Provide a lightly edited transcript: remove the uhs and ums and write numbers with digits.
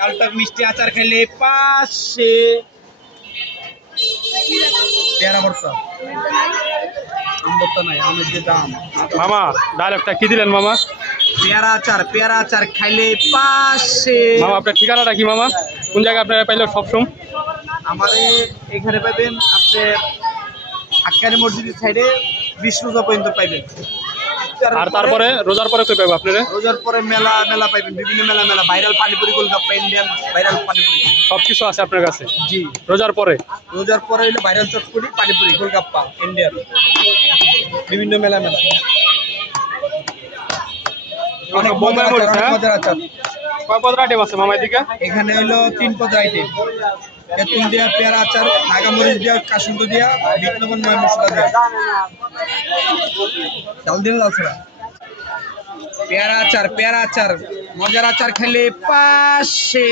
জালটক মিষ্টি আচার খাইলে পাশে। পেয়ারা ভর্তা, আম ভর্তা নাই, আমের যে দাম। মামা ডায়লগটা কি দিলেন মামা? পেয়ারা আচার খাইলে পাশে। মামা আপনার ঠিকানাটা কি মামা? কোন জায়গায় আপনারা পাইলে সবসময়? আমাদের এখানে পাইবেন আপনি আক্কারি মসজিদের সাইডে 20 রোজা পর্যন্ত পাইবেন। আর তারপরে রোজার পরে কই পাবো আপনারা? রোজার পরে মেলা মেলা পাইবেন, বিভিন্ন মেলা viral panipuri, golgappa, Indian viral panipuri সবকিছু আছে আপনার কাছে জি। রোজার পরে হইলো ভাইরাল চটপটি, পানিপুরি, গোলগাপ্পা, ইন্ডিয়ান বিভিন্ন মেলা অনেক বোম্বাই মরিচ, হ্যাঁ? মজার আচার। কয় পদের আইটেম আছে মামা এদিকে? এখানে হইলো 3 পদ আইটেম, তেঁতুল দিয়া পেয়ারা আচার, নাগামরিচ দিয়া, কাসুন্দ দিয়া, বিট লবণ, ময় মশলা দিয়া, ডাল দিন লাল ছাড়া। পেয়ারা আচার মজার আচার খেলে পাশে।